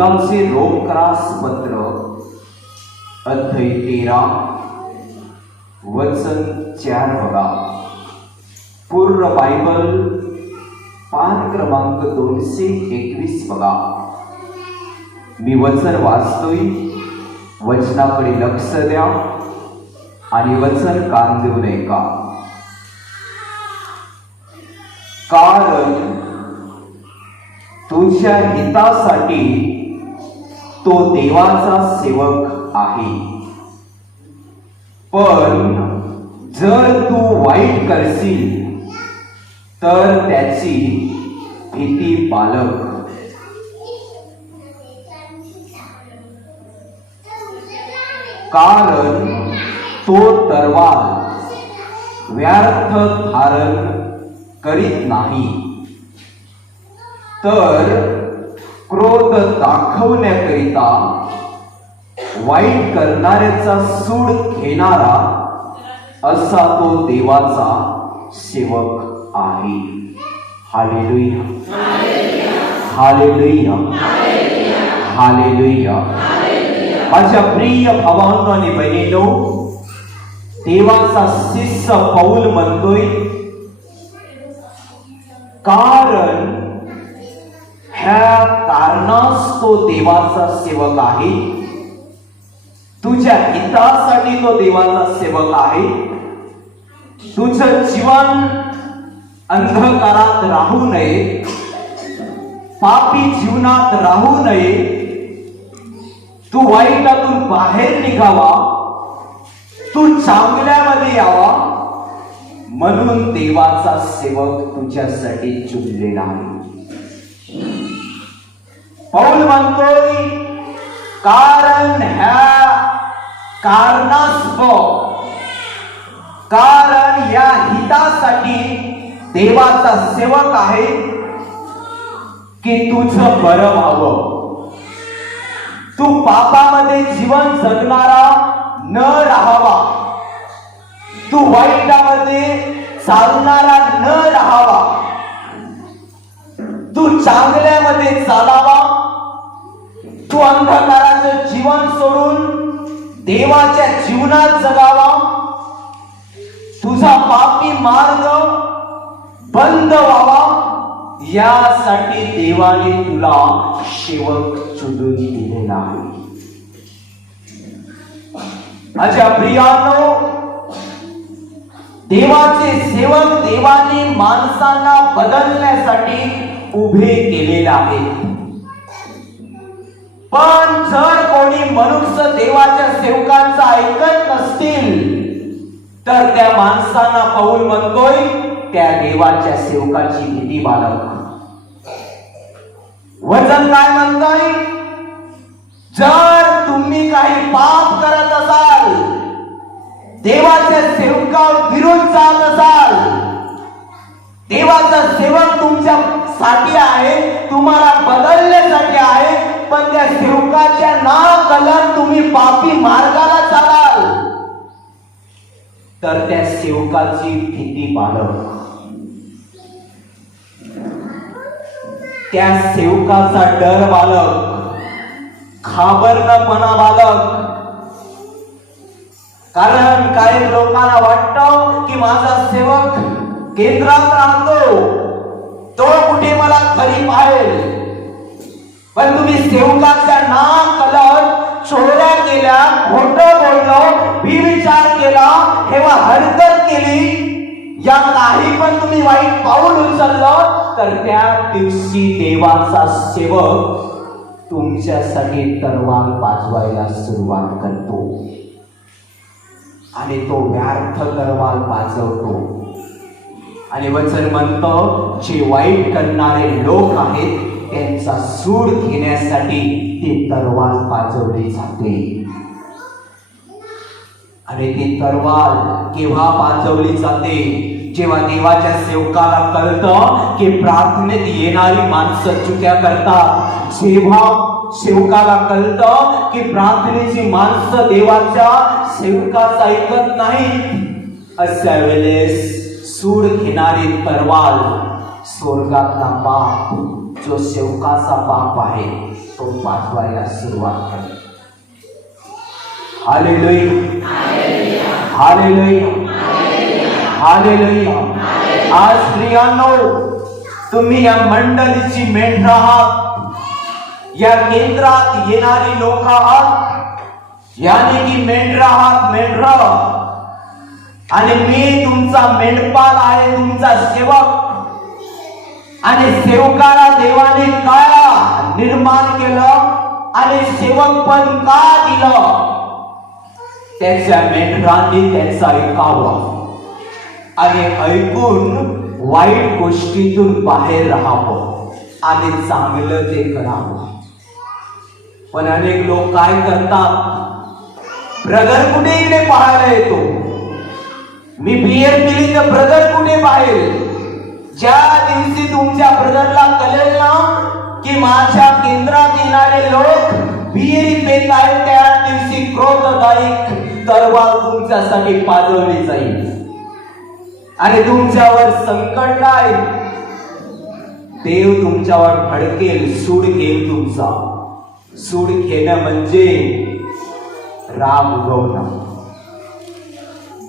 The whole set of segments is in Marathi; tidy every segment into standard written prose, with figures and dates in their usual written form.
पौलाचे रोमक्रास पत्र अध्याय 13 वचन 4 बघा. पूर्ण बायबल पान क्रमांक 221 बघा. मी वचन वाचतोय, वचनाकडे लक्ष द्या आणि वचन कान देऊन ऐका. कारण तुझ्या हितासाठी तो देवाचा सेवक आहे. पण जर तू वाईट करशील तर त्याची भीती बाळग. कारण तो तलवार व्यर्थ धारण करीत नाही, तर क्रोध दाखवण्याकरिता वाईट करणाऱ्याचा सूड घेणारा असा तो देवाचा सेवक आहे. Hallelujah, hallelujah, hallelujah. माझ्या प्रिय भावांनो आणि बहिणींनो, देवाचा शिष्य पौल म्हणतोय, कारण ह्या कारणास तो देवाचा सेवक आहे. तुझ्या हितासाठी तो देवाचा सेवक आहे. तुझं जीवन अंधकारात राहू नये, पापी जीवनात राहू नये, तू वाईटातून बाहेर निघावा, तू चांगल्यामध्ये यावा, म्हणून देवाचा सेवक तुझ्यासाठी चुकलेला आहे. पौल म्हणतोय, कारण ह्या कारणास्तव, कारण या हितासाठी देवाचा सेवक आहे की तुझं बरं व्हावं. तू पापामध्ये जीवन जगणारा न राहावा, तू वाईटामध्ये चालणारा न राहावा, तू चांगल्यामध्ये चालावा, तू अंधकाराचं जीवन सोडून देवाच्या जीवनात जगावा, तुझा पापी मार्ग बंद व्हावा, यासाठी देवाने तुला सेवक चुनून दिलेला आहे. माझ्या प्रियानो, देवाचे सेवक देवाने माणसांना बदलण्यासाठी उभे केलेले आहेत. पण जर कोणी मनुष्य देवाच्या सेवकांचा ऐकत नसतील तर त्या माणसांना पौल म्हणतोय, त्या देवाच्या सेवकाची भीती बाळग. वचन काय म्हणतोय? जर तुम्ही काही पाप करत असाल, देवाच्या सेवकाविरुद्ध जात असाल, देवाचा सेवक तुमच्यासाठी आहे, तुम्हाला बदलण्यासाठी आहे, पण त्या सेवकाच्या नाकलत तुम्ही पापी मार्गाला चालाल तर त्या सेवकाची भीती बाळग. त्या सेवकाचा डर बाळग, घाबरणपणा बाळग. कारण काही लोकांना वाटतं की माझा सेवक केंद्रात राहतो, तो कुठे मला खरी पाहेल. पण तुम्ही सेवकाच्या नाकलत चोऱ्या केल्या, खोटं बोललो, विचार केला, हेवा हरकत केली, या काही पण तुम्ही वाईट पाऊल उचललं तर त्या दिवशी देवाचा सेवक तुमच्यासाठी तलवार वाजवायला सुरुवात करतो आणि तो व्यर्थ तलवार वाजवतो. आणि वचन म्हणतं, जे वाईट करणारे लोक आहेत त्यांचा सूड घेण्यासाठी ती तलवार वाजवली जाते. आणि ती तलवार केव्हा वाजवली जाते? जेव्हा देवाच्या सेवकाला कळतं की प्रार्थनेत येणारी माणसं चुक्या करतात, जेव्हा सेवकाला कळतं की प्रार्थनेची माणसं देवाच्या सेवकाचं ऐकत नाही, अशा वेळेस सूड घेणारी तलवार स्वर्गातला बाप जो सेवकाचा बाप आहे तो पाठवायला सुरुवात करेल. Hallelujah, hallelujah, hallelujah. आज प्रियांनो, तुम्ही या मंडळीची मेंढर आहात, या केंद्रात येणारी लोक आहात, यानी की मेंढर आहात, मेंढर. आणि मी तुमचा मेंढपाळ आहे, तुमचा सेवक. आणि सेवकाला देवाने का निर्माण केलं आणि सेवक पण का दिलं? त्याच्या मेंढरांनी त्याचं ऐकावं आणि ऐकून वाईट गोष्टीतून बाहेर राहावं आणि चांगलं ते करावं. पण अनेक लोक काय करतात? ब्रदर कुठे इकडे पाहायला येतो? मी प्रेयर केली तर ब्रदर कुठे बाहेर? ज्या दिवशी तुमच्या ब्रदरला कळेल ना की माझ्या केंद्रात येणारे लोक बियर पेत आहेत, त्या दिवशी क्रोधदायक तलवार तुमच्यासाठी पाजवली जाईल आणि तुमच्यावर संकट काय? देव तुमच्यावर भडकेल, सूड घेईल तुमचा. सूड घेणं म्हणजे राग उगवणं.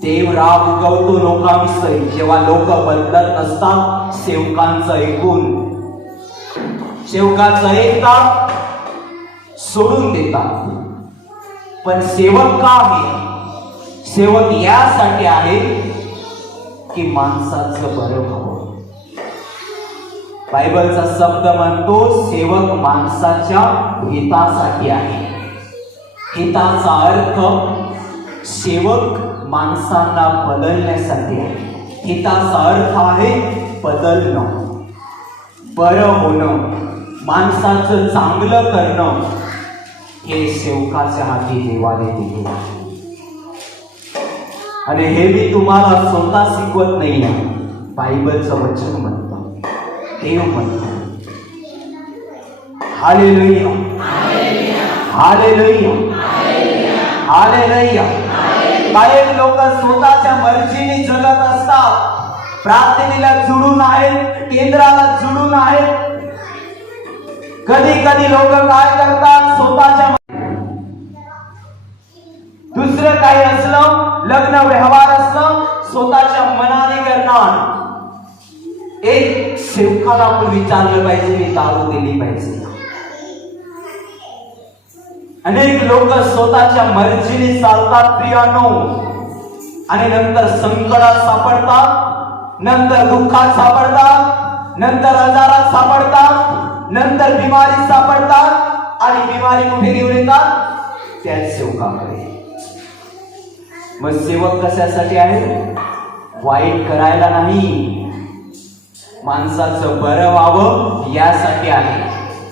देव राग उगवतो लोकांविषयी जेव्हा लोक बदलत नसतात. सेवकांचं ऐकून, सेवकाचं ऐकतात, सोडून देतात. पण सेवक का आहे? सेवक यासाठी आहे की माणसाचं बरं व्हावं. बायबलचा शब्द म्हणतो सेवक माणसाच्या हितासाठी आहे. हिताचा अर्थ सेवक माणसांना बदलण्यासाठी आहे. हिताचा अर्थ आहे बदलणं, बरं होणं, माणसाचं चांगलं करणं. हे सेवकाच्या हाती देवाने दिले आहे. आणि हे मी तुम्हाला स्वतः शिकवत नाही आहे, बायबलचं वचन म्हणतं, देव म्हणतं. Hallelujah, hallelujah, hallelujah. काही लोक स्वतःच्या मर्जीने जगत असतात. प्रार्थनेला जुळून आहेत, केंद्राला जुळून आहेत. कधी कधी लोक काय करतात? स्वतःच्या दुसरं काही असलं, लग्न व्यवहार असलं, स्वतःच्या मनाने करणार. एक सेवकाला आपण विचारलं पाहिजे, मी दारू दिली पाहिजे. अनेक लोक स्वतःच्या मर्जीने चालतात प्रियानो, आणि नंतर संकटात सापडतात, नंतर दुःखात सापडतात, नंतर आजारात सापडतात, नंतर बिमारी सापडतात. आणि बिमारी कुठे घेऊन येतात? त्याच सेवकाकडे. मग सेवक कशासाठी आहे? वाईट करायला नाही, माणसाचं बरं व्हावं यासाठी आहे.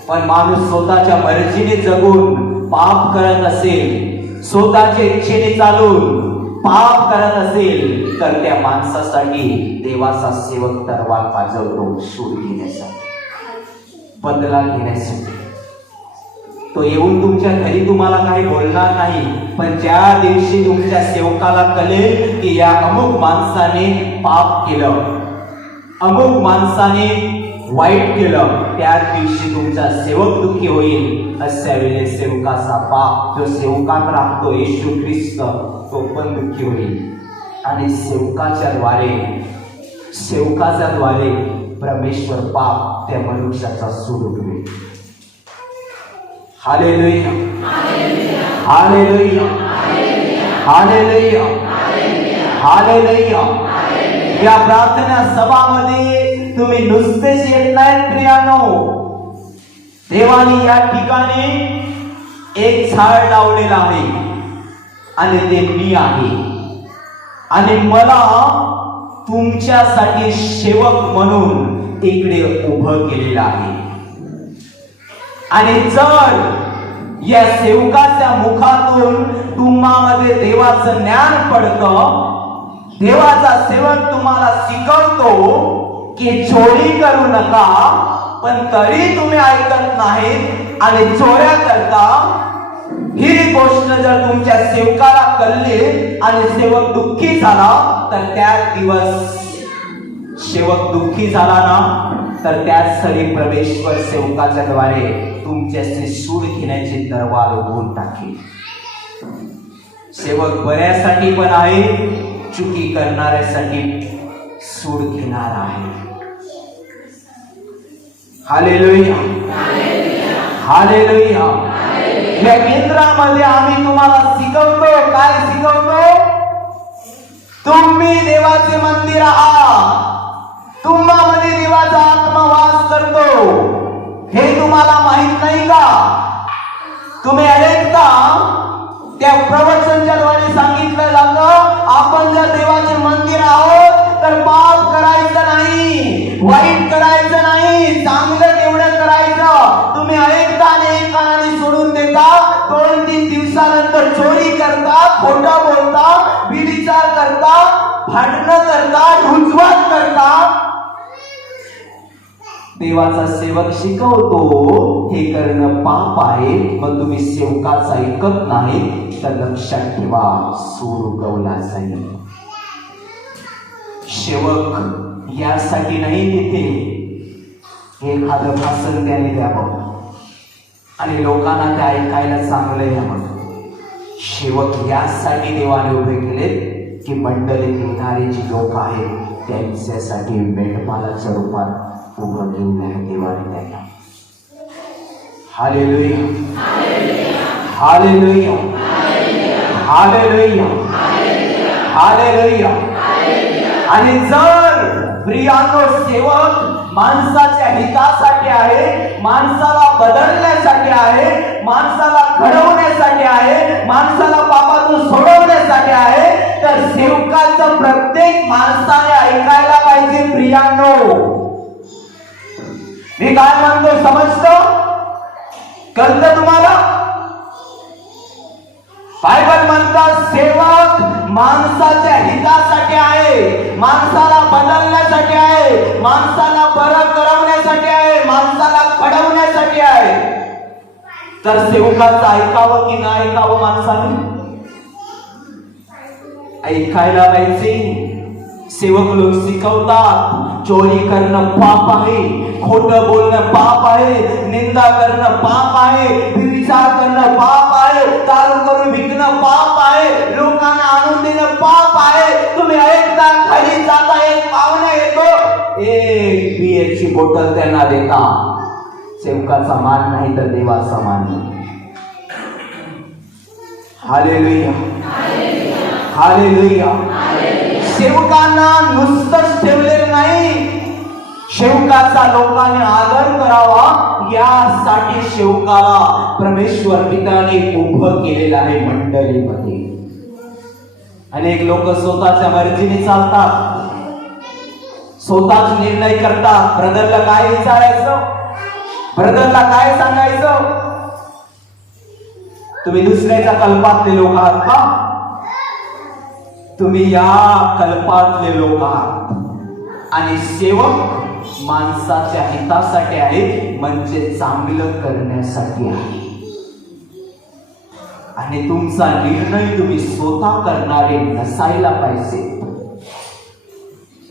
पण माणूस स्वतःच्या मर्जीने जगून पाप करत असेल, स्वतःच्या इच्छेने चालून पाप करत असेल, तर त्या माणसासाठी देवाचा सेवक तलवार पाजवतो, सूड घेण्यासाठी, बदला घेण्यासाठी. तो येऊन तुमच्या घरी तुम्हाला काही बोलणार नाही, पण ज्या दिवशी तुमच्या सेवकाला कळेल की या अमुक माणसाने पाप केलं, अमुक माणसाने वाईट केलं, त्या दिवशी तुमचा सेवक दुःखी होईल. अशा वेळी सेवकाचा बाप जो सेवकात राहतो, येशू ख्रिस्त, तो पण दुःखी होईल. आणि सेवकाच्या द्वारे परमेश्वर पाप त्या मनुष्याचा सूड उगवेल. Hallelujah, hallelujah, hallelujah, hallelujah. या प्रार्थना सभामध्ये तुम्ही नुसतेच येत नाहीत प्रियानो. देवाने या ठिकाणी एक झाड लावलेलं आहे आणि ते मी आहे. आणि मला तुमच्यासाठी सेवक म्हणून इकडे उभं केलेलं आहे. आणि जर या सेवकाच्या मुखातून तुम्हामध्ये देवाचं ज्ञान पडतं, देवाचा सेवक तुम्हाला शिकवतो की चोरी करू नका, पण तरी तुम्ही ऐकत नाहीत आणि चोऱ्या करता. ही गोष्ट जर तुमच्या सेवकाला कळली आणि सेवक दुःखी झाला, तर त्या दिवस सेवक दुःखी झाला ना, तर त्याच स्थळी परमेश्वर सेवकाच्या द्वारे तुमच्याशी सूड घेण्याची दरवार उघडून टाकेल. सेवक बऱ्यासाठी पण आहे, चुकी करणाऱ्यासाठी सूड घेणार आहे. Hallelujah, hallelujah. या केंद्रामध्ये आम्ही तुम्हाला शिकवतो, काय शिकवतो? तुम्ही देवाचे मंदिर आहात, तुम्हामध्ये देवाचा आत्मा वास करतो. हे तुम्हाला माहित नाही का? तुम्ही ऐकता त्या प्रवचनाच्या द्वारे सांगितलं जातं, आपण जर देवाचे मंदिर आहोत तर पाप करायचं नाही, वाईट करायचं नाही, चांगलं तेवढं करायचं. तुम्ही ऐकता आणि एक कानाने सोडून देता, 2-3 दिवसानंतर चोरी करता, खोटं बोलता, विचार करता, भांडणं करता, रुजवात करता. देवाचा सेवक शिकवतो हे करणं पाप आहे, मग तुम्ही सेवकाचा ऐकत नाही तर लक्षात ठेवा, सूड उगवला जाईल. सेवक यासाठी नाही तिथे एखादं भाषण त्याने द्यावं आणि लोकांना ते ऐकायला चांगलं यावं. सेवक यासाठी देवाने उभे केले की मंडळीत येणारी जी लोक आहेत त्यांच्यासाठी मेंढपालाच्या रूपात उभं केलं आहे देवाने त्यांना. Hallelujah, hallelujah, hallelujah, hallelujah. आणि जर प्रियानो सेवक माणसाच्या हितासाठी आहे, माणसाला बदलण्यासाठी आहे, माणसाला घडवण्यासाठी आहे, माणसाला पापातून सोडवण्यासाठी आहे, तर सेवकाचं प्रत्येक माणसाने ऐकायला पाहिजे. प्रियानो, मी काय म्हणतो समजतं? कळतं तुम्हाला? बायबल म्हणतात सेवक माणसाच्या हितासाठी आहे, माणसाला बदलण्यासाठी आहे, माणसाला बरं करवण्यासाठी आहे, माणसाला घडवण्यासाठी आहे. तर सेवकाचं ऐकावं की नाही ऐकावं? माणसाने ऐकायला पाहिजे. सेवक लोक शिकवतात चोरी करणं पाप आहे, खोटं बोलणं पाप आहे, निंदा करणं पाप आहे, विचार करणं पाप आहे, दारू करून विकणं पाप आहे, लोकांना आणून देणं पाप आहे. तुम्ही ऐकता, खाली जाता, एक पाहुणा येतो, एक बियरची बॉटल त्यांना देता. सेवकाचा मान नाही तर देवाचा मान. Hallelujah, hallelujah. सेवकांना नुसतंच ठेवलेलं नाही, सेवकाचा लोकांनी आदर करावा यासाठी सेवकाला परमेश्वर पित्याने उभं केलेलं आहे मंडळीमध्ये. अनेक लोक स्वतःच्या मर्जीने चालतात, स्वतःच निर्णय करतात. ब्रदरला काय विचारायचं, ब्रदरला काय सांगायचं? तुम्ही दुसऱ्याच्या कल्पातले लोक आहात का? तुम्ही या कल्पातले लोक आहात. आणि सेवक माणसाच्या हितासाठी आहे, म्हणजे चांगलं करण्यासाठी आहे. आणि तुमचा निर्णय तुम्ही स्वतः करणारे नसायला पाहिजे.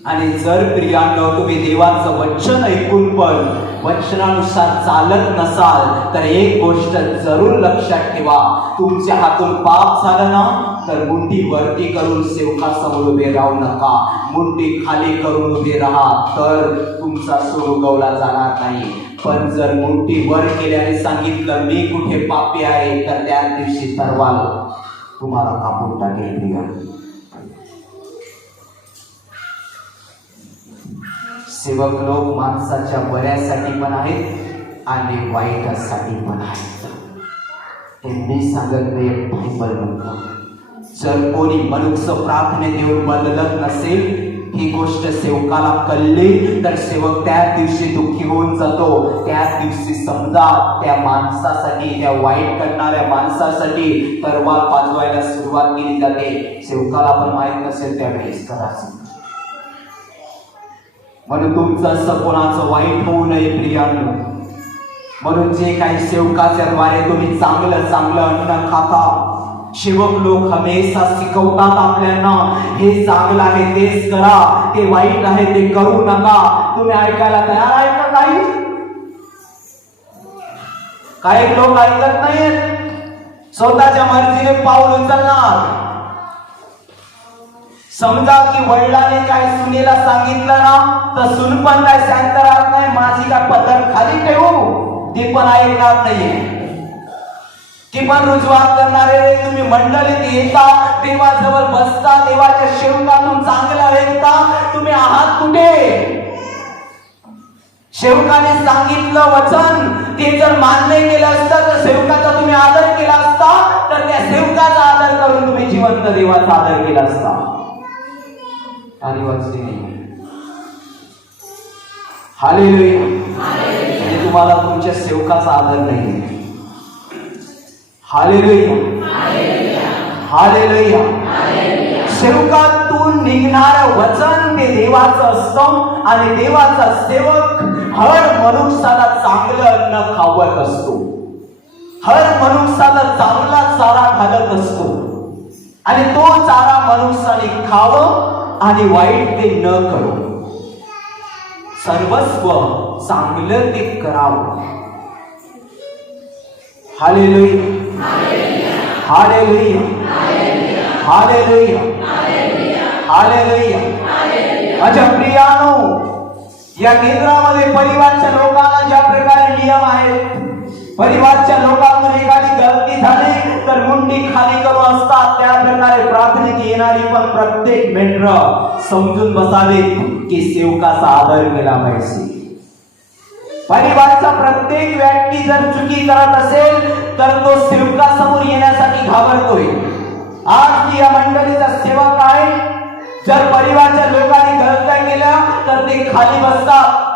आणि जर प्रियांनो तुम्ही देवाचं वचन ऐकून पण वचनानुसार चालत नसाल तर एक गोष्ट जरूर लक्षात ठेवा, तुमच्या हातून पाप झालं ना तर मुंडी वरती करून सेवकासमोर उभे राहू नका. मुंडी खाली करून उभे राहा, तर तुमचा सूड उगवला जाणार नाही. पण जर मुंडी वर केल्याने सांगितलं मी कुठे पापी आहे, तर त्या दिवशी तरवाल तुम्हाला कापून टाकेल. सेवक लोक माणसाच्या बऱ्यासाठी पण आहेत आणि वाईटासाठी पण आहेत. हे मी सांगत नाही, बायबल म्हणतो. जर कोणी मनुष्य प्रार्थने देऊन बदलत नसेल, ही गोष्ट सेवकाला कळली तर सेवक त्या दिवशी दुःखी होऊन जातो. त्या दिवशी समजा त्या माणसासाठी, त्या वाईट करणाऱ्या माणसासाठी तरवार वाजवायला सुरुवात केली जाते. सेवकाला पण माहित नसेल त्यावेळेस करायचं. म्हणून तुमचं असं कोणाचं वाईट होऊ नये प्रियांनो. म्हणून जे काही सेवकाच्या द्वारे तुम्ही चांगलं चांगलं अन्न खाता, सेवक लोक हमेशा शिकवतात आपल्याला, हे चांगलं आहे तेच करा, ते वाईट आहे ते करू नका. तुम्ही ऐकायला तयार आहे का? काही लोक ऐकत नाहीत, स्वतःच्या मर्जीने पाऊल उचलणार. समजा की वडिलांनी काय सुनेला सांगितलं ना, तर सुन पण काय शांत राहत नाही, माझी काय पदर खाली ठेवू, ती पण ऐकणार नाहीये. ती पण रुजवात करणारे. तुम्ही मंडळीत येता, देवाजवळ बसता, देवाच्या सेवकातून चांगलं ऐकता, तुम्ही आहात कुठे? सेवकाने सांगितलं वचन ते जर मान्य केलं असतं तर सेवकाचा तुम्ही आदर केला असता, तर त्या सेवकाचा आदर करून तुम्ही जिवंत देवाचा आदर केला असता. आणि वाचली नाही. हालेलुया. म्हणजे तुम्हाला तुमच्या सेवकाचा आदर नाही. हालेलुया. हालेलुया. सेवकातून निघणारं वचन ते देवाचं असतं आणि देवाचा सेवक हर मनुष्याला चांगलं अन्न खावत असतो, हर मनुष्याला चांगला चारा घालत असतो आणि तो चारा मनुष्याने खावं आणि वाईट ते न करू, सर्वस्व चांगलं ते करावं. हालेलुया. हालेलुया. हालेलुया. हालेलुया. माझ्या प्रियानो, या केंद्रामध्ये परिवारच्या लोकांना ज्या प्रकारे नियम आहेत, परिवारच्या लोकांमध्ये एखादी गलती झाली तर मुंडी खाली करू असतात, त्या प्रकारे प्रार्थनेत येणारी पण प्रत्येक मेंढर समजून बसावेत की सेवकाचा आदर केला पाहिजे. परिवाराचा प्रत्येक व्यक्ती जर चुकी करत असेल तर तो सेवकासमोर येण्यासाठी घाबरतोय. आज या मंडळीचा सेवक आहे, जर परिवाराच्या लोकांनी गलत्या केल्या तर ते खाली बसतात.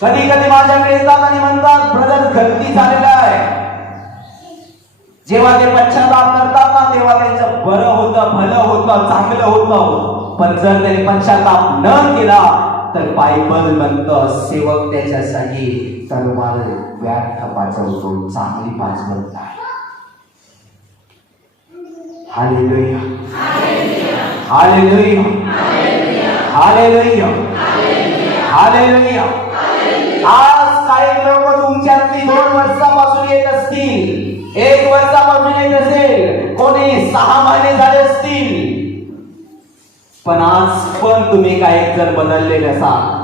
कधी कधी माझ्याकडे येतात आणि म्हणतात, ब्रदर गलती झालेला आहे. जेव्हा ते पश्चाताप करतात ना, तेव्हा त्यांचं बरं होतं, भलं होतं, चांगलं होतं. पण जर त्यांनी पश्चाताप न केला तर बायबल म्हणतं सेवक त्याच्यासाठी तलवार व्यर्थ वाजवतो, चांगली वाजवत नाही. हालेलुया. हालेलुया. हालेलुया. हालेलुया. आज काही लोक तुमच्यातली 2 वर्षापासून येत असतील, 1 वर्षापासून येत असेल, कोणी 6 महिने झाले असतील, पण आज पण तुम्ही काही जर बदललेले असाल.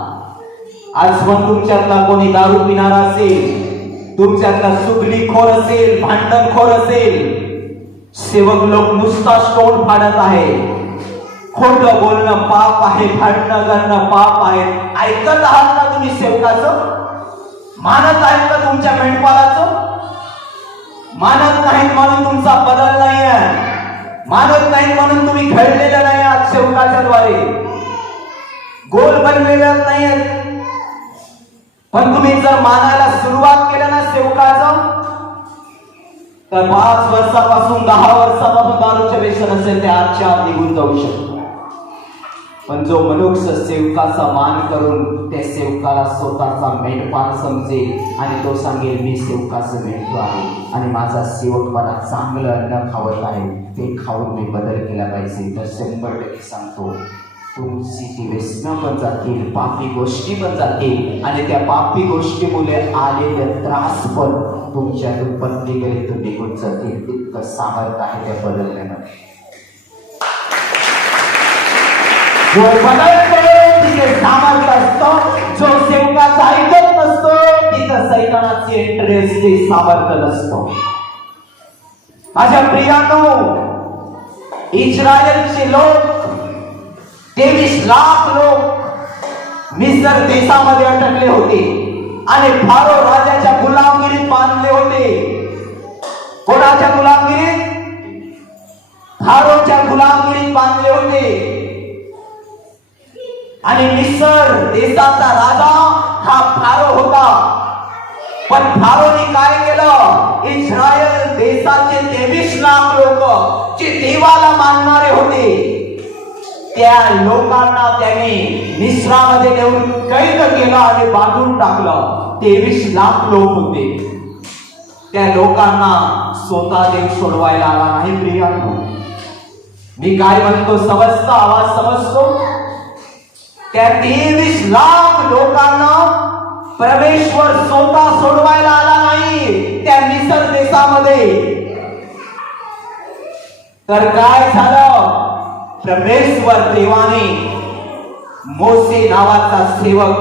आज पण तुमच्यातला कोणी दारू पिणारा असेल, तुमच्यातला चुगलीखोर असेल, भांडणखोर असेल. सेवक लोक नुसता स्टोन फाडत आहे. खोटं बोलणं पाप आहे, भांडणं करणं पाप आहे. ऐकत आहात ना तुम्ही सेवकाचं? मानत आहेत का तुमच्या मेंढपाळाचं? मानत नाहीत म्हणून तुमचा बदल नाही आहे, मानत नाही म्हणून तुम्ही घडलेलं नाही आहात सेवकाच्या द्वारे, गोल बनलेलं नाही आहेत. पण तुम्ही जर मानायला सुरुवात केलं ना सेवकाचं, तर 5 वर्षापासून 10 वर्षापासून दारूच्या व्यसन असेल ते आजच्या आत निघून जाऊ शकतो. पण जो मनुष्य सेवकाचा मान करून त्या सेवकाला स्वतःचा मेंढपाळ समजेल आणि तो सांगेल मी सेवकाचं मेंढपाळ आहे आणि माझा सेवक मला चांगलं अन्न खावत आहे, ते खाऊन मी बदल केला पाहिजे, तर 100% सांगतो तुमची ती व्यसनं पण जातील, पापी गोष्टी पण जातील आणि त्या पापी गोष्टीमुळे आलेले त्रास पण तुमच्यातून प्रत्येकातून निघून जातील. इतकं सामर्थ्य आहे त्या बदलण्यामध्ये. जो बदलतो तिथे सामर्थ्य असतं, जो सेवकाचा ऐकत नसतो तिथं सैतानाची एंट्री असते, सामर्थ्य नसतं. माझ्या प्रियानो, इस्रायलचे लोक 23 लाख लोक मिस्र देशामध्ये अटकले होते आणि फारो राजाच्या गुलामगिरीत बांधले होते. कोणाच्या गुलामगिरीत? फारोच्या गुलामगिरीत बांधले होते. आणि मिस्र देशाचा राजा हा फारो होता. पण फारोने काय केलं? इस्रायल देशाचे 23 लाख लोक जे देवाला मानणारे होते, त्या लोकांना त्यांनी मिस्रामध्ये नेऊन कैद केलं आणि बांधून टाकलं. 23 लाख लोक होते. त्या लोकांना स्वतः देव सोडवायला आला नाही प्रियांनो. मी काय म्हणतो समजता, आवाज समजतो? त्या 23 लाख लोकांना परमेश्वर स्वतः सोडवायला आला नाही त्या मिसर देशामध्ये. तर काय झालं? परमेश्वर देवाने मोसे नावाचा सेवक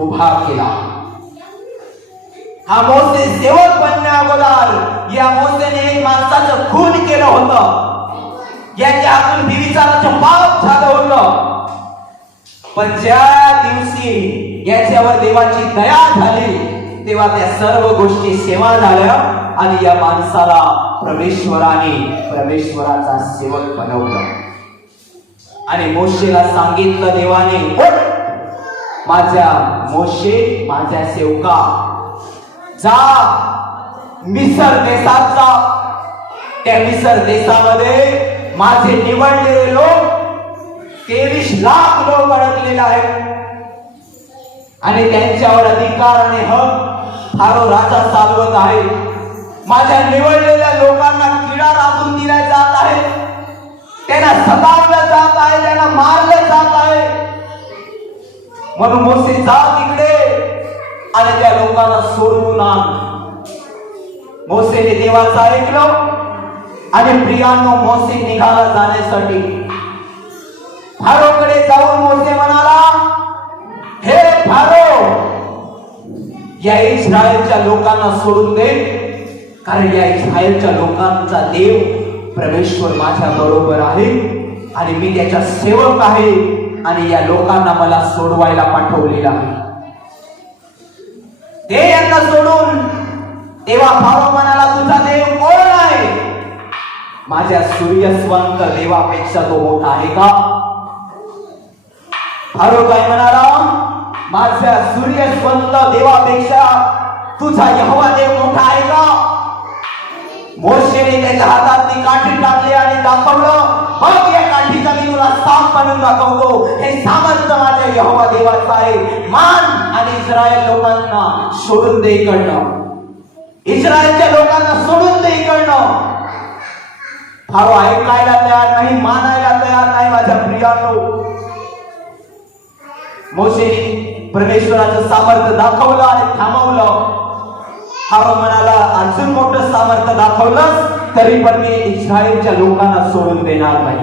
उभा केला. हा मोसे सेवक बनण्या अगोदर या मोसेने एक माणसाचं खून केलं होतं. याच्या हातून विचाराचं पाप झालं होतं. पण ज्या दिवशी याच्यावर देवाची दया झाली तेव्हा त्या सर्व गोष्टी सेवा झाल्या आणि या माणसाला परमेश्वराचा सेवक बनवलं. आणि मोशेला सांगितलं देवाने, माझ्या मोशे, माझ्या सेवका, जा मिसर देशात जा. त्या मिसर देशामध्ये माझे निवडलेले लोक 23 लाख लोक अडकलेले आहेत आणि त्यांच्यावर अधिकार आणि हक फारो राजा चालवत आहे. माझ्या निवडलेल्या लोकांना किडा राबून दिला जात आहे, त्यांना सतावलं जात आहे, त्यांना मारलं जात आहे. म्हणून मोसे जा तिकडे आणि त्या लोकांना सोडवून आण. मोसेने देवाचं ऐकलं आणि प्रियांनो मोसे निघाला जाण्यासाठी. फारोकडे जाऊन मोसे म्हणाला, हे फारो, या इस्रायलच्या लोकांना सोडून दे, कारण या इस्रायलच्या लोकांचा देव परमेश्वर माझ्या बरोबर आहे आणि मी त्याचा सेवक आहे आणि या लोकांना मला सोडवायला पाठवलेला आहे. ते यांना सोडून. तेव्हा फारो म्हणाला, तुझा देव कोण आहे? माझ्या सूर्यस्वंत देवापेक्षा तो मोठा आहे का? फारो काय म्हणाला, माझ्या सूर्यस्वंत देवापेक्षा तुझा यहोवा देव मोठा आहे का? मोशेने त्याच्या हातातली काठी टाकली आणि दाखवलं, बघ या काठीचा मी तुला साप बनवून दाखवतो. हे सामर्थ्य माझ्या यहोवा देवाचं आहे. मान आणि इस्रायल लोकांना सोडून दे इकडनं. इस्रायलच्या लोकांना सोडून दे इकडनं. फारो ऐकायला तयार नाही, मानायला तयार नाही. माझ्या प्रियांनो, मोशेने परमेश्वराचं सामर्थ्य दाखवलं आणि थांबवलं. फारो म्हणाला, अजून मोठं सामर्थ्य दाखवलंस तरी पण मी इस्रायलच्या लोकांना सोडून देणार नाही.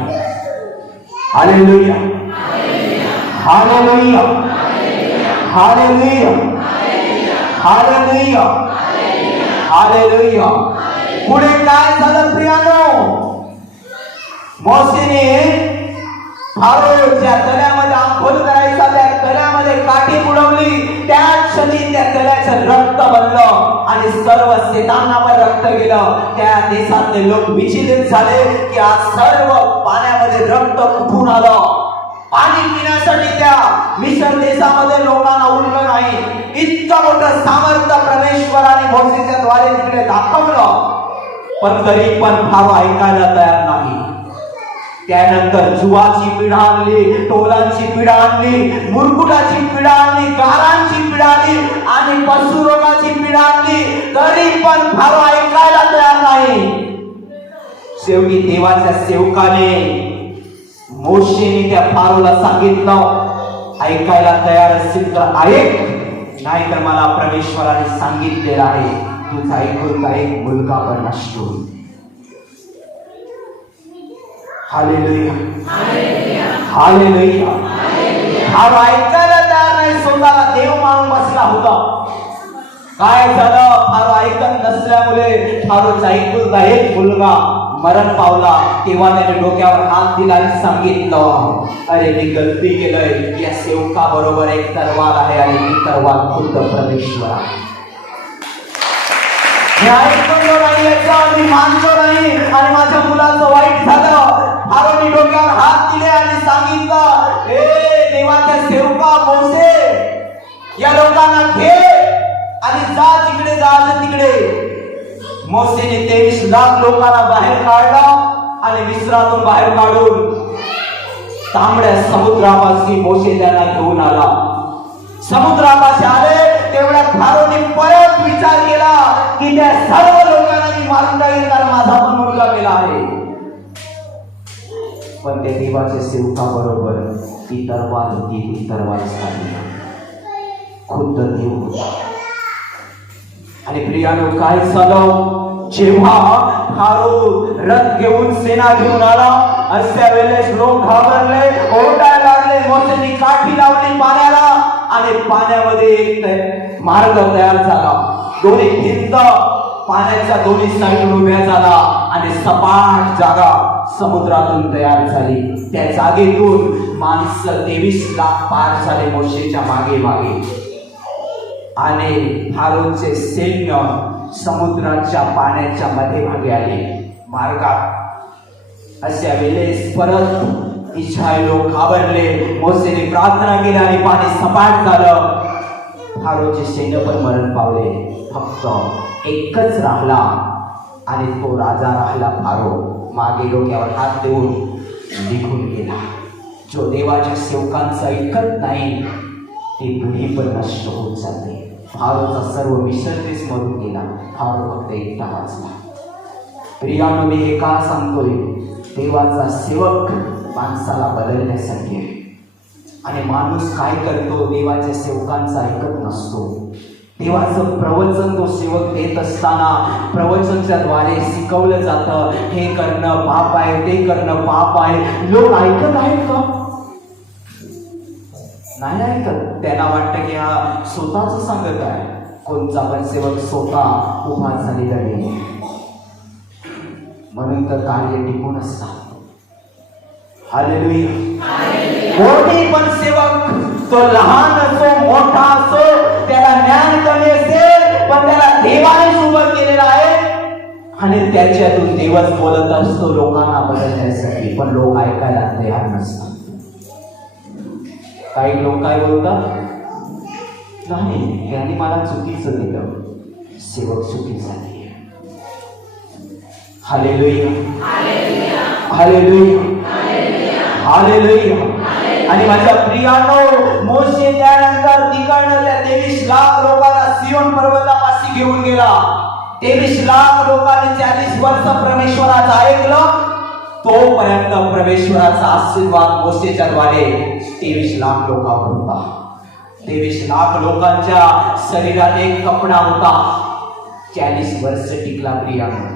Hallelujah, hallelujah, hallelujah, hallelujah, hallelujah. पुढे काय झालं प्रियानो? मोसेने फारोच्या तळ्यामध्ये आंघोळ करायचा, त्या तळ्यामध्ये काठी बुडवली. त्या क्षणी त्या तळ्याचं रक्त बनलं आणि सर्व शेतांवर रक्त गेलं. त्या देशातले लोक विचलित झाले की आज सर्व पाण्यामध्ये रक्त कुठून आलं. पाणी पिण्यासाठी त्या मिसर देशामध्ये लोकांना उरलं नाही. इतकं मोठं सामर्थ्य परमेश्वराने मोसेच्या द्वारे तिकडे दाखवलं, पण तरी पण फारो ऐकायला तयार नाही. त्यानंतर जुवाची पीडा आणली, टोलांची पीडा आणली, मुरकुटाची पीडा आणली, गारांची पीडा आणली आणि पशुरोगाची पीडा आणली, तरी पण फारो ऐकायला तयार नाही. शेवटी देवाच्या सेवकाने मोशेने त्या फारोला सांगितलं, ऐकायला तयार असेल तर ऐक, नाही तर मला परमेश्वराने सांगितलेलं आहे तुझा ऐकून एक मुलगा पण नष्ट होईल. Hallelujah, hallelujah. फारो ऐकायला तयार नाही, स्वतःला देव मानून बसला होता. काय झालं? फारो ऐकत नसल्यामुळे फारोचा ऐकून एक मुलगा मरण पावला. तेव्हा त्याने डोक्यावर हात दिला आणि सांगितलं, अरे मी गलती केलंय. या सेवका बरोबर एक तरवार आहे आणि ती तरवार खुद्द परमेश्वर आहे. मी ऐकलो नाही, याच्यावर मी मानलो नाही आणि माझ्या मुलाचं वाईट झालं. फारोने डोक्यावर हात दिले आणि सांगितलं, हे देवाच्या सेवका मोसे, या लोकांना घे आणि जा जिकडे जायचं तिकडे. मोसेने 23 लाख लोकांना बाहेर काढला आणि मिस्रातून बाहेर काढून तांबड्या समुद्रापाशी मोसे त्यांना घेऊन आला. समुद्रापाशी आले तेवढ्या फारोने परत विचार केला की त्या सर्व देवाच्या सेवकाबरोबर ती तरवार होती, ती तरवार झाली खुद्द देव होता. आणि प्रियानो काय झालं, जेव्हा फारो रथ घेऊन सेना घेऊन आला, अशा वेळेस लोक घाबरले, ओरडायला लागले. मोसेने काठी लावली पाण्याला आणि पाण्यामध्ये एक मार्ग तयार झाला. दोन्ही भिंत पाण्याच्या दोन्ही साईड उभ्या झाला आणि सपाट जागा समुद्रातून तयार झाली. त्या जागेतून माणसं 23 लाख पार झाले मोशेच्या मागे मागे. आणि फारोचे सैन्य समुद्राच्या पाण्याच्या मध्यभागी आले मार्गात. अशा वेळेस परत इस्रायल लोक घाबरले. मोसेने प्रार्थना केली आणि पाणी सपाट झालं. फारोचे सैन्य पण मरण पावले. फक्त एकच राहिला आणि तो राजा राहिला फारो. मागे डोक्यावर हात देऊन निघून गेला. जो देवाच्या सेवकांचं ऐकत नाही ती पिढी पण नष्ट होत जाते. फारोचा सर्व मिशनरीज मरून गेला, फारो फक्त एकटा वाचला. प्रियानो, मी हे का सांगतोय, देवाचा सेवक माणसाला बदलण्यासाठी आहे. आणि माणूस काय करतो, देवाच्या सेवकांचा ऐकत नसतो. देवाचं प्रवचन तो सेवक देत असताना प्रवचनच्या द्वारे शिकवलं जातं, हे करणं पाप आहे, ते करणं पाप आहे. लोक ऐकत आहेत का? नाही ऐकत. त्यांना वाटतं की हा स्वतःच सांगत आहे. कोणता पण सेवक स्वतः उभा झालेला नाही, म्हणून तर कार्य टिकून असतात. हालेलुया. कोणी पण सेवक, तो लहान असो मोठा असो, त्याला ज्ञान कमी असेल पण त्याला देवाने उभं केलेला आहे आणि त्याच्यातून देवच बोलत असतो लोकांना बदलण्यासाठी. पण लोक ऐकायला तयार नसतात. काही लोक काय बोलतात, नाही यांनी मला चुकीचं दिलं, सेवक चुकी झाली. Hallelujah, hallelujah, hallelujah. आणि माझ्या प्रियानो, मोशे त्यानंतर तिकडनं त्या 23 लाख लोकांना सियोन पर्वतापाशी घेऊन गेला. 23 लाख लोकांनी 40 वर्ष परमेश्वराचं ऐकलं. तोपर्यंत परमेश्वराचा आशीर्वाद मोशेच्या द्वारे 23 लाख लोकांवर होता. 23 लाख लोकांच्या शरीरात एक कपडा होता. 40 वर्ष टिकला. प्रियानो,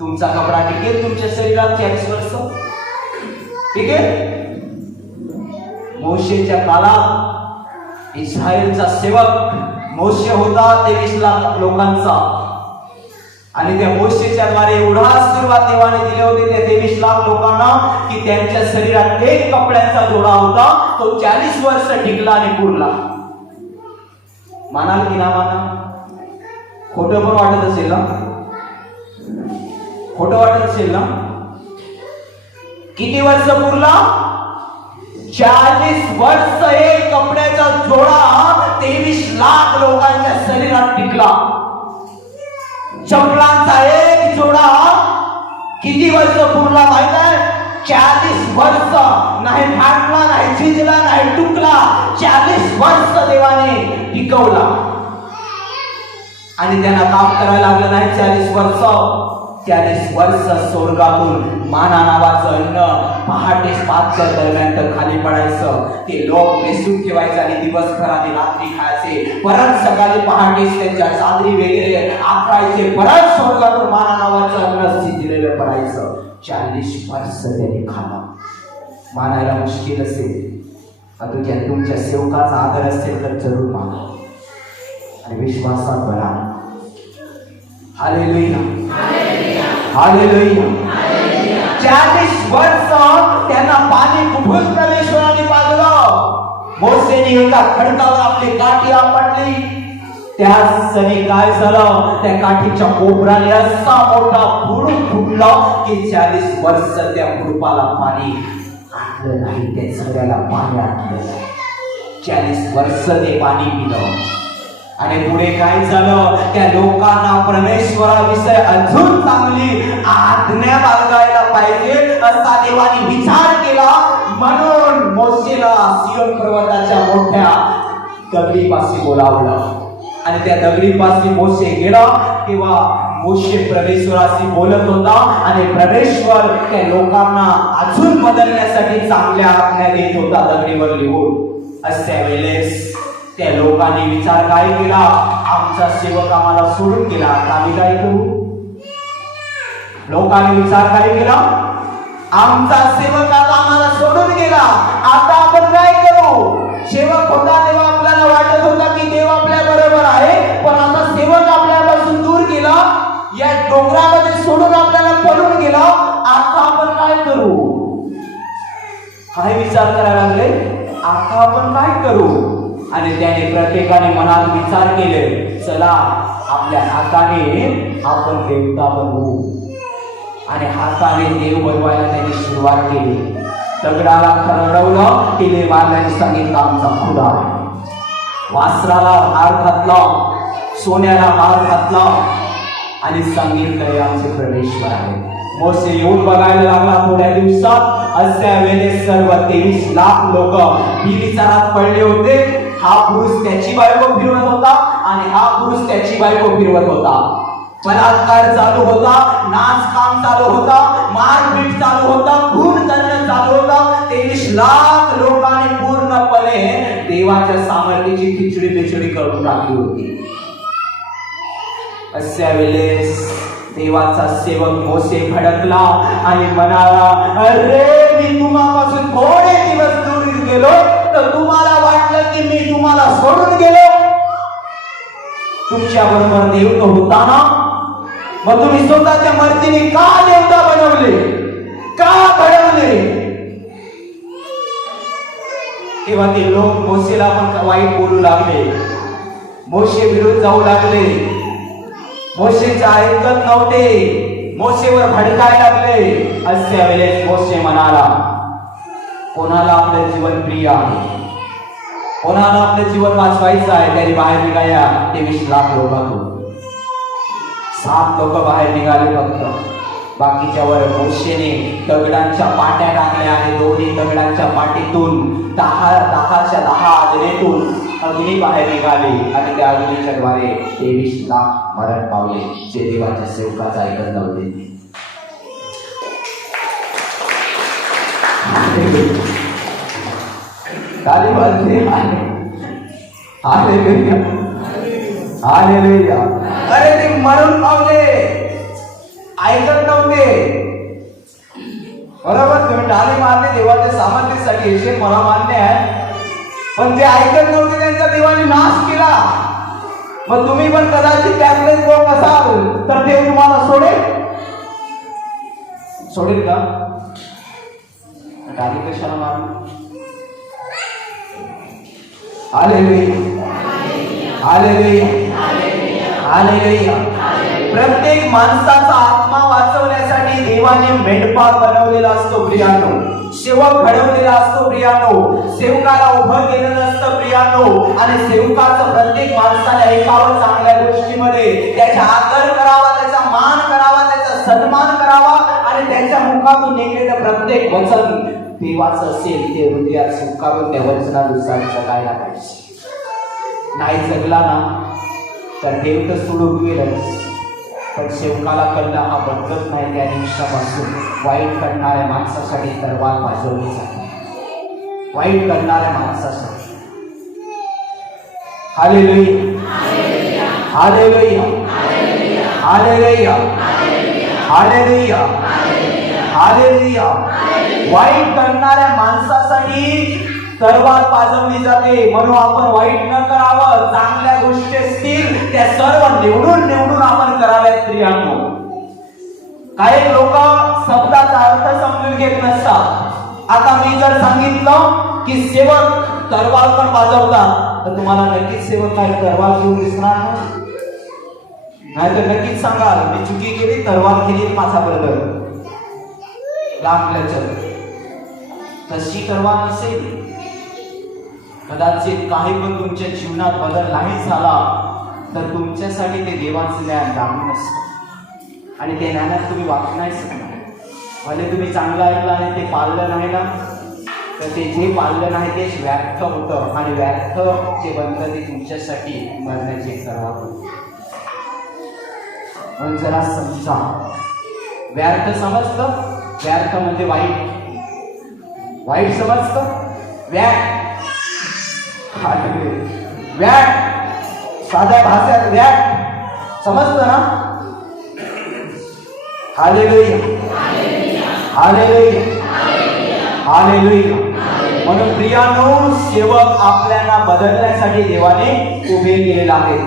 तुमचा कपडा टिकेल तुमच्या शरीरात 40 वर्ष? ठीक आहे. मोशेच्या काळात इस्रायलचा सेवक मोशे होता 23 लाख लोकांचा. आणि त्या मोशेच्या द्वारे एवढा आशीर्वाद देवाने दिले होते त्या 23 लाख लोकांना की त्यांच्या शरीरात एक कपड्यांचा जोडा होता. तो 40 वर्ष टिकला आणि पुरला. मानाल की ना माना? खोटं पण वाटत असेल ना? खोटं वाटत असेल ना? किती वर्ष पुरला? 40 वर्ष एक कपड्याचा जोडा 23 लाख लोकांच्या शरीरात टिकला. चपलांचा एक जोडा किती वर्ष पुरला माहित आहे? 40 वर्ष. नाही फाटला, नाही झिजला, नाही तुटला. 40 वर्ष देवाने टिकवला. आणि त्यांना काम करायला लागलं नाही 40 वर्ष. 40 वर्ष स्वर्गातून माना नावाचं अन्न पहाटे 5 दरम्यान तर खाली पडायचं. ते लोक बेसून ठेवायचे आणि दिवसभर आणि रात्री खायचे. परत सकाळी पहाटे त्यांच्या चादरी वगैरे आखरायचे. परत स्वर्गातून माना नावाचं अन्न शिजलेलं पडायचं. 40 वर्ष त्यांनी खाला. मानायला मुश्किल असेल, तुमच्या सेवकाचा आदर असेल तर जरूर माना आणि विश्वासात बरा. Hallelujah, hallelujah. 40 वर्ष त्यांना पाणी कुठून परमेश्वराने पाजलं. मोसेने एका खडकावर आपली काठी आपटली. त्या क्षणी काय झालं, त्या काठीच्या कोपराने असा मोठा बुडूक फुटला की 40 वर्ष त्या बुडपाला पाणी आटलं नाही. त्या सगळ्याला पाणी आटलं नाही. 40 वर्ष ते पाणी पिलं. आणि पुढे काय झालं, त्या लोकांना परमेश्वराविषयी अजून चांगली आज्ञा बाळगायला पाहिजे असा देवाने विचार केला. म्हणून मोशेला सियोन पर्वताच्या मोठ्या दगडीपाशी बोलावलं. आणि त्या दगडीपाशी मोशे गेला तेव्हा मोशे परमेश्वराशी बोलत होता आणि परमेश्वर त्या लोकांना अजून बदलण्यासाठी चांगल्या आज्ञा देत होता दगडीवर लिहून. अशा वेळेस त्या लोकांनी विचार काय केला, आमचा सेवक आम्हाला सोडून गेला, आता आम्ही काय करू? लोकांनी विचार काय केला, आमचा सेवक आता आम्हाला सोडून गेला, आता आपण काय करू? सेवक होता तेव्हा आपल्याला वाटत होता की देव आपल्या बरोबर आहे, पण आता सेवक आपल्यापासून दूर गेला, या डोंगरामध्ये सोडून आपल्याला पळून गेला, आता आपण काय करू? काय विचार करायला लागले, आता आपण काय करू? आणि त्याने प्रत्येकाने मनात विचार केले, चला आपल्या हाताने आपण देवता बनवू. आणि हाताने देव बनवायला त्यांनी सुरुवात केली. दगडाला खरडवलं, तिने मारल्याने सांगितलं आमचा खुदा आहे. वासराला हार घातला, सोन्याला हार घातला आणि सांगितलं आमचे परमेश्वर आहे. मोसे येऊन बघायला लागला. थोड्या दिवसात अशा वेळेस सर्व 23 लाख लोक बिनविचारात पडले होते. हा पुरुष त्याची बायको फिरवत होता आणि हा पुरुष त्याची बायको फिरवत होता. बलात्कार चालू होता, नाच काम चालू होता, मारपीट चालू होता, खून करणं चालू होता. 23 लाख लोकांनी पूर्णपणे देवाच्या सामर्थ्याची खिचडी बिचडी करून टाकली होती. अशा वेळेस देवाचा सेवक मोसे भडकला आणि म्हणाला, अरे मी तुम्हापासून थोडे दिवस दूर गेलो तर तुम्हाला वाटलं की मी तुम्हाला सोडून गेलो. तुमच्या बरोबर देव तो होता ना, मग तुम्ही स्वतःच्या मर्जीने का देवता बनवले, का घडवले? तेव्हा ते लोक मोसेला पण वाईट बोलू लागले, मोशे विरुद्ध जाऊ लागले, मोशेचे ऐकत नव्हते, मोशेवर भडकायला लागले. अशा वेळेस मोशे म्हणाला, कोणाला आपलं जीवन प्रिय आहे, कोणाला आपलं जीवन वाचवायचं आहे, त्याने बाहेर निघाल्या 23 लाख लोकांतून 7 लोक बाहेर निघाले फक्त. बाकीच्यावर मोशेने दगडांच्या पाट्या टाकल्या आणि दोन्ही दगडांच्या पाठीतून 10 अग्नीतून अग्नी बाहेर निघाली आणि त्या अग्नीच्या द्वारे 23 लाख मरण पावले, जे देवाच्या सेवकाचा ऐकत नव्हते. अरे ते मरून पावले, ऐकत नव्हते. बरोबर, तुम्ही टाळी मारले देवाच्या सामर्थ्यासाठी, हे मला मान्य आहे, पण जे ऐकत नव्हते त्यांचा देवाने नाश केला. मग तुम्ही पण कदाचित त्यातलेच लोक असाल तर देव तुम्हाला सोडेल का? टाळी कशाला मारू? प्रत्येक माणसाचा आत्मा वाचवण्यासाठी देवाने मेंढपाळ बनवलेला असतो प्रियानो, सेवक घडवलेला असतो प्रियानो, सेवकाला उभं केलेलं असतं प्रियानो. आणि सेवकाचं प्रत्येक माणसाला ऐकावं चांगल्या गोष्टीमध्ये, त्याचा आदर करावा, त्याचा मान करावा, त्याचा सन्मान करावा आणि त्याच्या मुखातून निघलेलं प्रत्येक वचन देवाचं असेल ते हृदयात स्वीकारून त्या वचनानुसार जगायला पाहिजे. नाही जगला ना तर देव तर सोडून गेलंच, पण सेवकाला कळलं हा बदलत नाही. त्या दिवसापासून वाईट करणाऱ्या माणसासाठी तलवार वाजवली जाते, वाईट करणाऱ्या माणसासाठी. Hallelujah, hallelujah, hallelujah, hallelujah, hallelujah. वाईट करणाऱ्या माणसासाठी तलवार पाजवली जाते. म्हणून आपण वाईट न करावं, चांगल्या गोष्टी असतील त्या सर्व निवडून आपण कराव्यात प्रियांनो. काही लोक शब्दाचा अर्थ समजून घेत नसतात. आता मी जर सांगितलं की सेवक तलवार पण पाजवतात तर तुम्हाला नक्कीच सेवक काय तलवार घेऊन दिसणार नाही तर नक्कीच सांगाल मी चुकी केली, तलवार केली माझा बरोबर लागल्याच. तशी तलवार नसेल. कदाचित काही पण तुमच्या जीवनात बदल नाही झाला तर तुमच्यासाठी ते देवाचे ज्ञान लागून असतं आणि ते ज्ञानात तुम्ही वाचू नाही शकणार. भले तुम्ही चांगलं ऐकलं आणि ते पाळलं नाही ना तर ते जे पाळलं नाही तेच व्यर्थ होतं आणि व्यर्थ जे बनतं ते तुमच्यासाठी मरण्याचे करावं. पण जरा समजा, व्यर्थ समजतं, व्यर्थ म्हणजे वाईट, वाईट समजतं, व्याट साध्या भाषेत व्याट समजतं ना. Hallelujah, hallelujah, hallelujah. म्हणून प्रियानो, सेवक आपल्याला बदलण्यासाठी देवाने उभे केलेला आहे.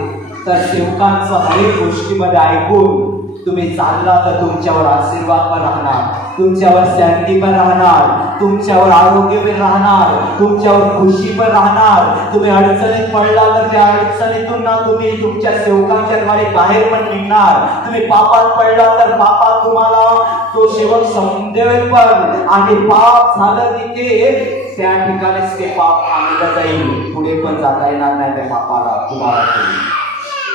तर सेवकांचं हरेक गोष्टीमध्ये ऐकून तुम्ही चालला तर तुमच्यावर आशीर्वाद पण राहणार, तुमच्यावर शांती पण राहणार, तुमच्यावर आरोग्य पण राहणार, तुमच्यावर खुशी पण राहणार. तुम्ही अडचणीत पडला तर त्या अडचणीतून ना तुम्ही तुमच्या सेवकांच्या द्वारे बाहेर पण निघणार. तुम्ही पापात पडला तर पापात तुम्हाला तो सेवक समजेल पण, आणि पाप झालं तिथे त्या ठिकाणीच ते पाप आणलं जाईल, पुढे पण जाता येणार नाही त्या पापाला तुम्हाला.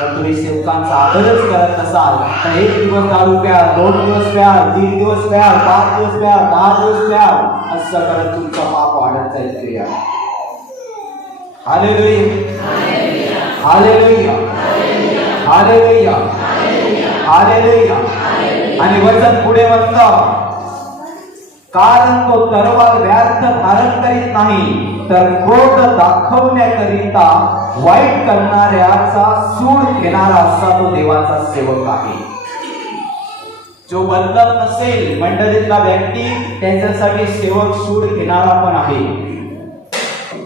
तर तुम्ही सेवकांचा आदरच करत असाल तर 1 दिवस दारू प्याल, 2 दिवस प्याल, 3 दिवस प्याल, 5 दिवस प्याल, 10 दिवस प्याल, असं करत तुमचा पाप वाढत जाईल. Priya, hallelujah, hallelujah, hallelujah, hallelujah. आणि वचन पुढे म्हणतं, कारण तो तलवार व्यर्थ धारण करीत नाही, तर क्रोध दाखवण्याकरिता वाईट करणाऱ्याचा सूड घेणारा असा तो देवाचा सेवक आहे. जो बदलत नसेल मंडळीतला व्यक्ती, त्याच्यासाठी सेवक सूड घेणारा पण आहे.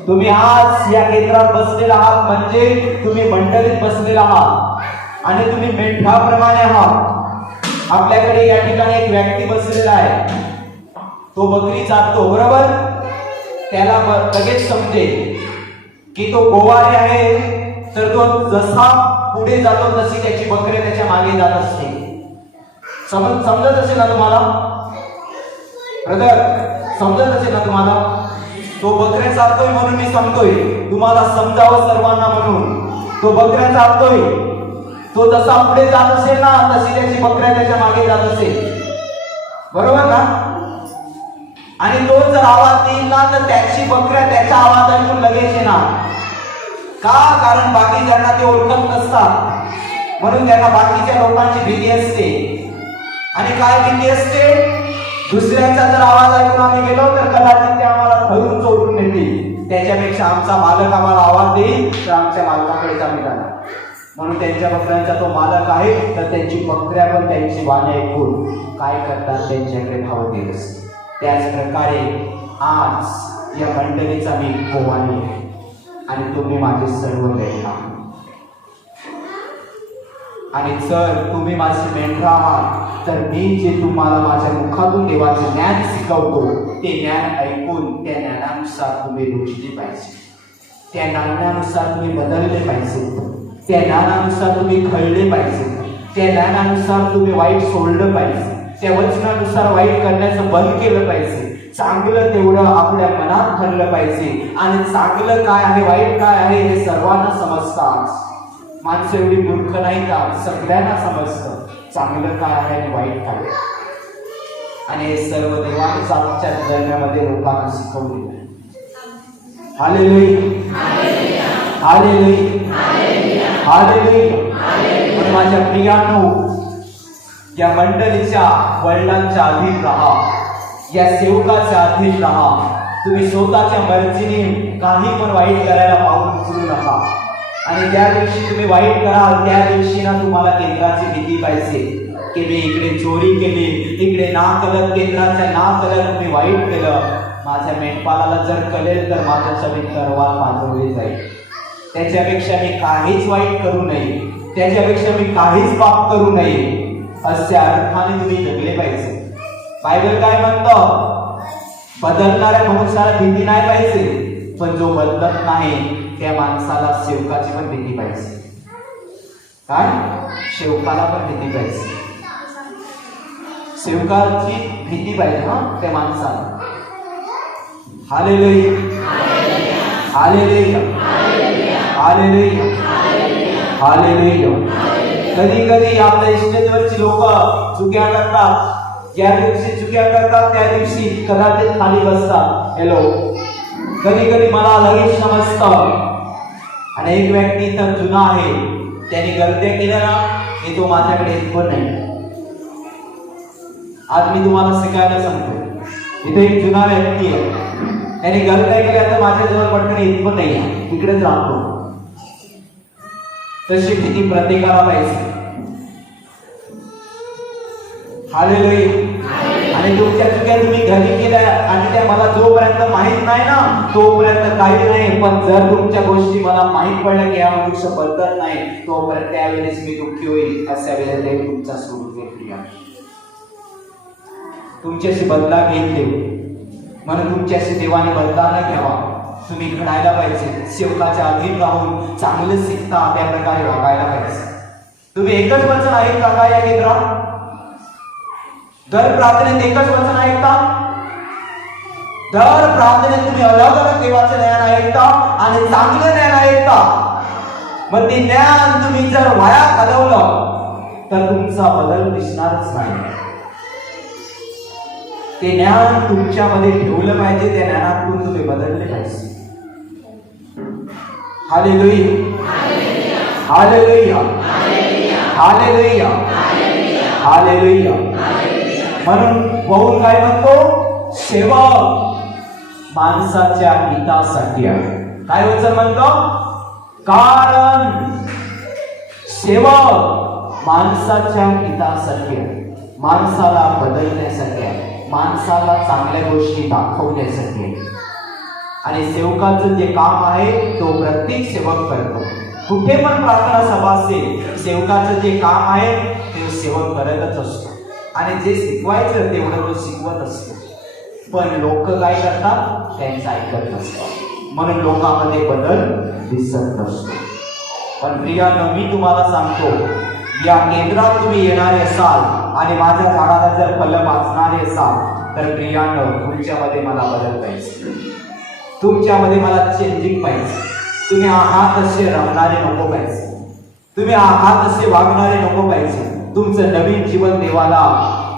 तुम्ही आज या केंद्रात बसलेला आहात म्हणजे तुम्ही मंडळीत बसलेला आहात आणि तुम्ही मेंढ्याप्रमाणे आहात. आपल्याकडे या ठिकाणी एक व्यक्ती बसलेला आहे, तो बकरी चालतो, बरोबर. त्याला लगेच समजेल की तो गोवारी आहे, तर तो जसा पुढे जातो तशी त्याची बकरी त्याच्या मागे जात असते. समजत असेल ना तुम्हाला ब्रदर, समजत असेल ना तुम्हाला. तो बकऱ्या चालतोय म्हणून मी सांगतोय तुम्हाला, समजावं सर्वांना म्हणून. तो बकऱ्या चालतोय, तो जसा पुढे जात असेल ना तशी त्याची बकऱ्या त्याच्या मागे जात असेल, बरोबर ना. आणि तो जर आवाज देईल ना तर त्याची बकऱ्या त्याच्या आवाज ऐकून लगेच येणार. का? कारण बाकीच्यांना ते ओळखत नसतात, म्हणून त्यांना बाकीच्या लोकांची भीती असते. आणि काय भीती असते? दुसऱ्यांचा जर आवाज ऐकून आम्ही गेलो तर कदाचित ते आम्हाला धरून चोरून नेतील, त्याच्यापेक्षा आमचा मालक आम्हाला आवाज देईल तर आमच्या मालकाकडे आम्ही जाणार. म्हणून त्यांच्या बकऱ्यांचा तो मालक आहे, तर त्यांची बकऱ्या पण त्यांची वाणी ऐकून काय करतात, त्यांच्याकडे धाव देत असते. त्याच प्रकारे आज या मंडळीचा मी गोवानी आहे आणि तुम्ही माझे सर्व मेंढा. आणि जर तुम्ही माझे मेंढरा आहात तर मी जे तुम्हाला माझ्या मुखातून देवाचे ज्ञान शिकवतो ते ज्ञान ऐकून त्या ज्ञानानुसार तुम्ही रुजले पाहिजे, त्या ज्ञानानुसार तुम्ही बदलले पाहिजे, त्या ज्ञानानुसार तुम्ही घडले पाहिजे, त्या ज्ञानानुसार तुम्ही वाईट सोडलं पाहिजे, त्या वचनानुसार वाईट करण्याचं बंद केलं पाहिजे. चांगलं तेवढं आपल्या मनात ठरलं पाहिजे आणि चांगलं काय आहे वाईट काय आहे हे सर्वांना समजतात. माणसं एवढी मूर्ख नाही का, सगळ्यांना समजतं चांगलं काय आहे आणि वाईट काय. आणि हे सर्व देवाने आमच्या धर्मामध्ये लोकांना शिकवले. Hallelujah, hallelujah, hallelujah. माझ्या प्रियांनो, या मंडळीच्या वडिलांच्या अधीन राहा, या सेवकाच्या अधीन राहा. तुम्ही स्वतःच्या मर्जीने काही पण वाईट करायला पाऊल उचलू नका. आणि ज्या दिवशी तुम्ही वाईट कराल त्या दिवशी ना तुम्हाला केंद्राची भीती पाहिजे की मी इकडे चोरी केली, इकडे ना कलत, केंद्राच्या ना कलत तुम्ही वाईट केलं. माझ्या मेंढपाळाला जर कळेल तर माझ्यासाठी तरवार पाजवली जाईल. त्याच्यापेक्षा मी काहीच वाईट करू नये, त्याच्यापेक्षा मी काहीच पाप करू नये, अशा अर्थाने तुम्ही जगले पाहिजे. बायबल काय म्हणतं? बदलणाऱ्या मनुष्याला भीती नाही पाहिजे, पण जो बदलत नाही त्या माणसाला सेवकाची पण भीती पाहिजे. काय? सेवकाला पण भीती पाहिजे, सेवकाची भीती पाहिजे हा त्या माणसाला. Hallelujah, hallelujah, hallelujah, hallelujah. कधी कधी आपल्या इस्टेजवरची लोक चुक्या करतात. ज्या दिवशी चुक्या करतात त्या दिवशी कदाचित खाली बसतात. हॅलो, कधी कधी मला लगेच समजतं. आणि एक व्यक्ती तर जुना आहे, त्याने गलत्या केल्या ना की तो माझ्याकडे येत पण नाही. आज मी तुम्हाला शिकायला सांगतो. इथे एक जुना व्यक्ती आहे, त्याने गलत्या केल्या तर माझ्याजवळ पटकन येत पण नाही, तिकडेच राहतो. तशी भीती प्रत्येकाला पाहिजे. हालेलुया. आणि तुमच्या चुक्या तुम्ही घरी केल्या आणि त्या मला जोपर्यंत माहित नाही ना तोपर्यंत काही नाही. पण जर तुमच्या गोष्टी मला माहित पडल्या की हा मनुष्य बदलत नाही, तोपर्यंत त्यावेळेस मी दुःखी होईल. अशा वेळेला देव तुमचा सोडून घेतली, तुमच्याशी बदला घेईल देव. म्हणून तुमच्याशी देवाने बदला न घ्यावा. तुम्ही घडायला पाहिजे. सेवकाच्या अधीन राहून चांगलं शिकता त्या प्रकारे वागायला पाहिजे. तुम्ही एकच वचन ऐकता का या केंद्रात? दर प्रार्थनेत एकच वचन ऐकता? दर प्रार्थनेत तुम्ही अलग अलग देवाचं ज्ञान ऐकता आणि चांगलं ज्ञान ऐकता. मग ते ज्ञान तुम्ही जर वाया घालवलं तर तुमचा बदल दिसणारच नाही. ते ज्ञान तुमच्यामध्ये ठेवलं पाहिजे. त्या ज्ञानातून तुम्ही बदलले पाहिजे. Hallelujah, hallelujah, hallelujah, hallelujah. म्हणून पौल काय म्हणतो? सेवक माणसाच्या हितासाठी आहे. काय वचन म्हणतो? कारण सेवक माणसाच्या हितासाठी आहे, माणसाला बदलण्यासाठी आहे, माणसाला चांगल्या गोष्टी दाखवण्यासाठी आहे. आणि सेवकाचं जे काम आहे तो प्रत्येक सेवक करतो. कुठे पण प्रार्थना सभा असेल, सेवकाचं जे काम आहे ते सेवक करतच असतो. आणि जे शिकवायचं तेवढं तो शिकवत असतो. पण लोक काय करतात? त्यांचं ऐकत नसतात. म्हणून लोकांमध्ये बदल दिसत नसतो. पण प्रियानो, मी तुम्हाला सांगतो, या केंद्रात तुम्ही येणारे असाल आणि माझ्या झाडाला जर फलं वाचणारे असाल तर प्रियानो, तुमच्यामध्ये मला बदल पाहिजे. तुमच्यामध्ये मला चेंजिंग पाहिजे. तुम्ही आहात असे राहणारे नको पाहिजे. तुम्ही आहात असे वागणारे नको पाहिजे. तुमचं नवीन जीवन देवाला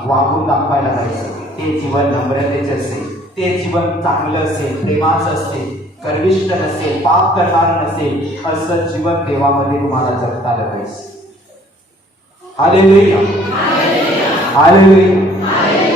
वागून दाखवायला पाहिजे. ते जीवन नम्रतेचे असेल, ते जीवन चांगलं असेल, प्रेमाचं असेल, गर्विष्ठ नसेल, पाप करणार नसेल. असं जीवन देवामध्ये तुम्हाला जगता आलं पाहिजे. Hallelujah, hallelujah.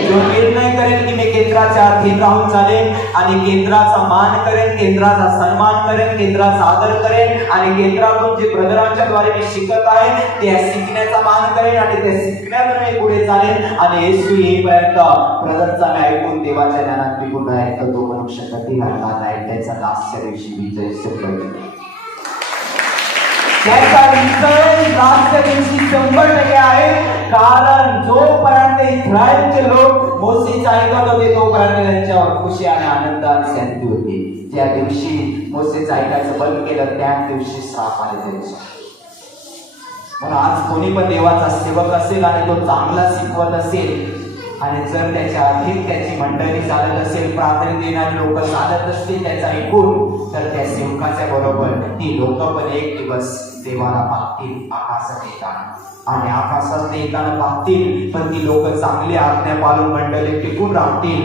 जो निर्णय करेल की मी केंद्राच्या अधीन राहून चालेल आणि केंद्राचा मान करेन, केंद्राचा सन्मान करेन, केंद्राचा आदर करेन आणि केंद्रातून जे ब्रदरांच्या द्वारे मी शिकत आहे त्या शिकण्याचा मान करेन आणि त्या शिकण्यातून मी पुढे चालेन. आणि येशू येईपर्यंत ब्रदरचा ऐकून देवाच्या ज्ञानात टिकून राहील तर तो मनुष्य कधी हरणार नाही. त्याचा लास्टच्या दिवशी विजय सिद्ध. त्याचा विजय लास्टच्या दिवशी 100% आहे. कारण जोपर्यंत इस्रायलचे लोक मोसेचं ऐकत होते तोपर्यंत त्यांच्यावर खुशी आणि आनंद आणि शांती होती. ज्या दिवशी मोसेचं ऐकायचं बंद केलं त्या दिवशी श्राप आले त्यांच्या. म्हणून आज कोणी पण देवाचा सेवक असेल आणि तो चांगला शिकवत असेल आणि जर त्याच्या अधीन त्याची मंडळी चालत असेल, प्रार्थनेत येणारी लोक चालत असतील त्याचं ऐकून, तर त्या सेवकाच्या बरोबर ती लोक पण एक दिवस देवाला पाहतील आकाशात येताना. आणि आकाशात येताना पाहतील, पण ती लोक चांगली आज्ञा पाळून मंडळीत टिकून राहतील.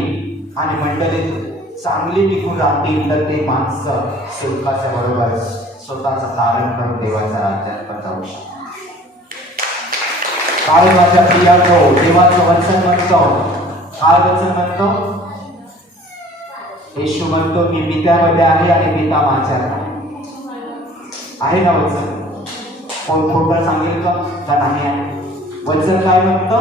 आणि मंडळीत चांगली टिकून राहतील तर ते माणसं सेवकाच्या बरोबर स्वतःचं कारण करून देवाच्या राज्यात पण जाऊ शकतात. कारण माझ्या प्रियानो, देवाचं वचन म्हणतो, काय वचन म्हणतो? येशू म्हणतो, मी पित्यामध्ये आहे आणि पिता माझ्यात आहे ना वचन? कोण खोटं सांगेल का? नाही आहे. वचन काय म्हणतं?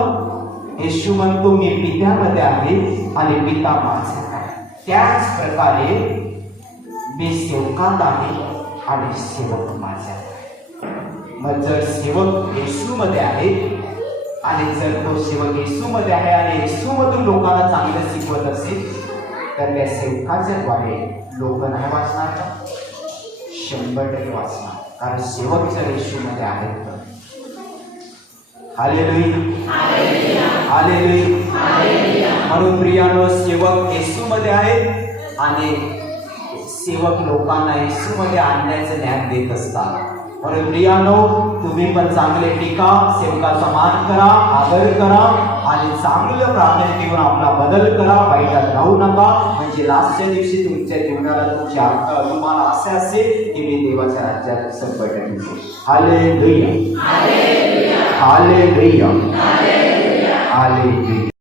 येशू म्हणतो, मी पित्यामध्ये आहे आणि पिता माझ्यात आहे. त्याच प्रकारे मी सेवकात आहे आणि सेवक माझ्यात आहे. मग जर सेवक येशूमध्ये आहे आणि जर तो सेवक येशूमध्ये आहे आणि येशूमधून लोकांना चांगलं शिकवत असेल तर त्या सेवकाच्या द्वारे लोक नाही वाचणार का? 100% वाचणार. कारण सेवक जर येशूमध्ये आहेत तर. Hallelujah, hallelujah. म्हणून प्रियानो, सेवक येशूमध्ये आहेत आणि सेवक लोकांना येशूमध्ये आणण्याचं ज्ञान देत असतात. म्हणून प्रियानो, तुम्ही पण चांगले टीका, सेवकाचा मान करा, आदर करा आणि चांगलं प्राधान्य देऊन आपला बदल करा. वाईटात राहू नका, म्हणजे लास्टच्या दिवशी तुमच्या जीवनाला तुम्हाला असे असेल की मी देवाच्या राज्यात 100% हालेलुया, हालेलुया.